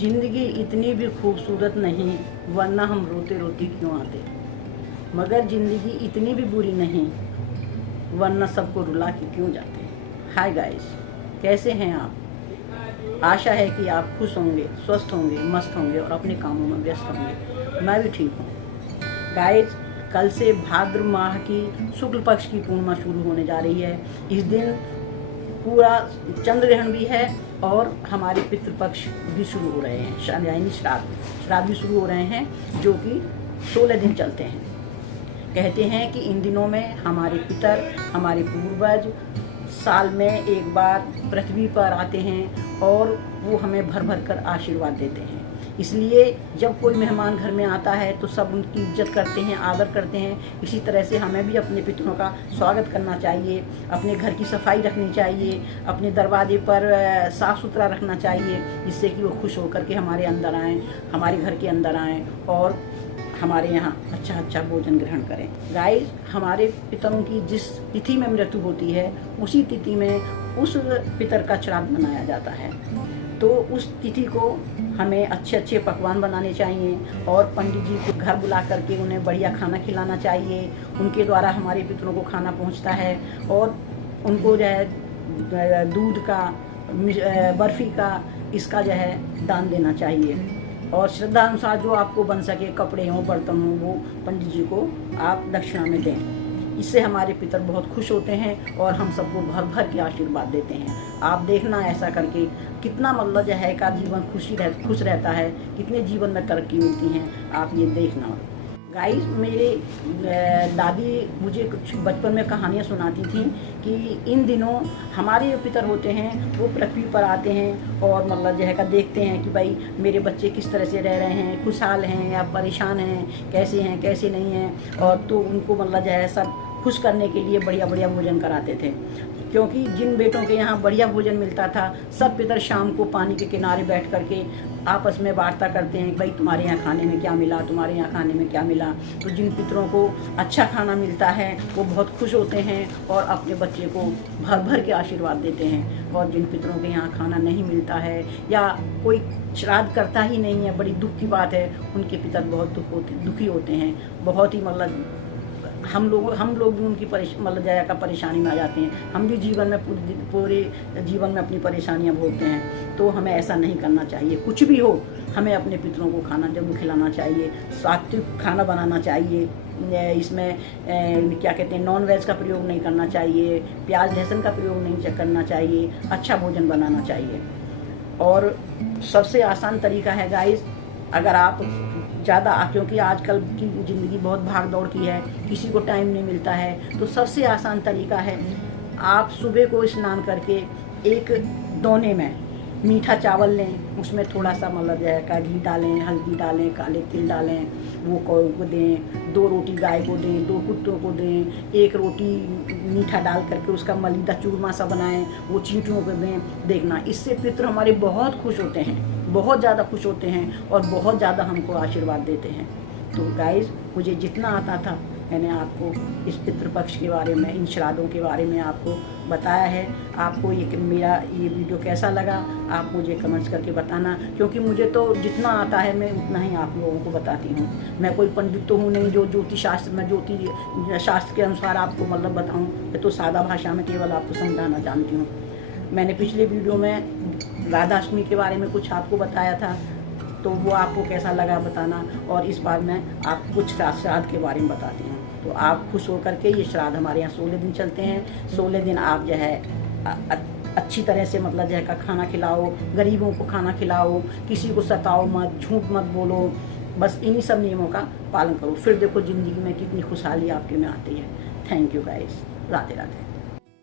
जिंदगी इतनी भी खूबसूरत नहीं, वरना हम रोते रोते क्यों आते। मगर जिंदगी इतनी भी बुरी नहीं, वरना सबको रुला के क्यों जाते। हाय गाइस, कैसे हैं आप? आशा है कि आप खुश होंगे, स्वस्थ होंगे, मस्त होंगे और अपने कामों में व्यस्त होंगे। मैं भी ठीक हूँ। गाइस, कल से भाद्र माह की शुक्ल पक्ष की पूर्णिमा शुरू होने जा रही है। इस दिन पूरा चंद्र ग्रहण भी है और हमारे पितृपक्ष भी शुरू हो रहे हैं, यानी श्राद्ध भी शुरू हो रहे हैं, जो कि 16 दिन चलते हैं। कहते हैं कि इन दिनों में हमारे पितर, हमारे पूर्वज साल में एक बार पृथ्वी पर आते हैं और वो हमें भर भर कर आशीर्वाद देते हैं। इसलिए जब कोई मेहमान घर में आता है तो सब उनकी इज्जत करते हैं, आदर करते हैं। इसी तरह से हमें भी अपने पितरों का स्वागत करना चाहिए, अपने घर की सफाई रखनी चाहिए, अपने दरवाजे पर साफ़ सुथरा रखना चाहिए, जिससे कि वो खुश होकर के हमारे अंदर आएँ, हमारे घर के अंदर आएँ और हमारे यहाँ अच्छा भोजन ग्रहण करें। गाइस, हमारे पितरों की जिस तिथि में मृत्यु होती है, उसी तिथि में उस पितर का श्राद्ध मनाया जाता है। तो उस तिथि को हमें अच्छे पकवान बनाने चाहिए और पंडित जी को घर बुला करके उन्हें बढ़िया खाना खिलाना चाहिए। उनके द्वारा हमारे पितरों को खाना पहुंचता है और उनको जो है दूध का, बर्फ़ी का, इसका जो है दान देना चाहिए। और श्रद्धा अनुसार जो आपको बन सके, कपड़े हों, बर्तन हों, वो पंडित जी को आप दक्षिणा में दें। इससे हमारे पितर बहुत खुश होते हैं और हम सबको भर भर के आशीर्वाद देते हैं। आप देखना ऐसा करके कितना मतलब जो है का जीवन खुश रहता है, कितने जीवन में तरक्की मिलती है, आप ये देखना। गाइस, मेरे दादी मुझे कुछ बचपन में कहानियाँ सुनाती थी कि इन दिनों हमारे जो पितर होते हैं वो पृथ्वी पर आते हैं और मतलब जो है का देखते हैं कि भाई मेरे बच्चे किस तरह से रह रहे हैं, खुशहाल हैं या परेशान हैं, कैसे नहीं हैं। और तो उनको मतलब जो है सब खुश करने के लिए बढ़िया भोजन कराते थे, क्योंकि जिन बेटों के यहाँ बढ़िया भोजन मिलता था, सब पितर शाम को पानी के किनारे बैठ करके आपस में वार्ता करते हैं, भाई तुम्हारे यहाँ खाने में क्या मिला, तुम्हारे यहाँ खाने में क्या मिला। तो जिन पितरों को अच्छा खाना मिलता है वो बहुत खुश होते हैं और अपने बच्चे को भर भर के आशीर्वाद देते हैं। और जिन पितरों के यहाँ खाना नहीं मिलता है या कोई श्राद्ध करता ही नहीं है, बड़ी दुख की बात है, उनके पितर बहुत दुखी होते हैं। बहुत ही मतलब हम लोग भी उनकी मतलब जया का परेशानी में आ जाते हैं। हम भी जीवन में पूरे जीवन में अपनी परेशानियां भोगते हैं। तो हमें ऐसा नहीं करना चाहिए। कुछ भी हो, हमें अपने पितरों को खाना जरूर खिलाना चाहिए, सात्विक खाना बनाना चाहिए। इसमें क्या कहते हैं, नॉन वेज का प्रयोग नहीं करना चाहिए, प्याज लहसुन का प्रयोग नहीं करना चाहिए, अच्छा भोजन बनाना चाहिए। और सबसे आसान तरीका है गाइस, अगर आप ज़्यादा, क्योंकि आजकल की ज़िंदगी बहुत भाग दौड़ की है, किसी को टाइम नहीं मिलता है, तो सबसे आसान तरीका है आप सुबह को स्नान करके एक दोने में मीठा चावल लें, उसमें थोड़ा सा मतलब का घी डालें, हल्दी डालें, काले तिल डालें, वो कौ को दें, 2 रोटी गाय को दें, 2 कुत्तों को दें, 1 रोटी मीठा डाल करके उसका मलीदा चूरमा सा बनाएं, वो चींटियों को दें। देखना, इससे पितर हमारे बहुत खुश होते हैं, बहुत ज़्यादा खुश होते हैं और बहुत ज़्यादा हमको आशीर्वाद देते हैं। तो गाइस, मुझे जितना आता था मैंने आपको इस पितृपक्ष के बारे में, इन श्राद्धों के बारे में आपको बताया है। आपको मेरा ये वीडियो कैसा लगा आप मुझे कमेंट्स करके बताना, क्योंकि मुझे तो जितना आता है मैं उतना ही आप लोगों को बताती हूँ। मैं कोई पंडित तो हूँ नहीं जो ज्योतिष शास्त्र के अनुसार आपको मतलब बताऊँ। मैं तो सादा भाषा में केवल आपको समझाना जानती हूँ। मैंने पिछले वीडियो में राधाष्टमी के बारे में कुछ आपको बताया था, तो वो आपको कैसा लगा बताना। और इस बार मैं आपको कुछ श्राद्ध के बारे में बताती हूँ। तो आप खुश होकर के, ये श्राद्ध हमारे यहाँ 16 दिन चलते हैं। 16 दिन आप जो है अच्छी तरह से मतलब जो है का खाना खिलाओ, गरीबों को खाना खिलाओ, किसी को सताओ मत, झूठ मत बोलो, बस इन्हीं सब नियमों का पालन करो। फिर देखो ज़िंदगी में कितनी खुशहाली आपके में आती है। Thank you guys, Radhe Radhe.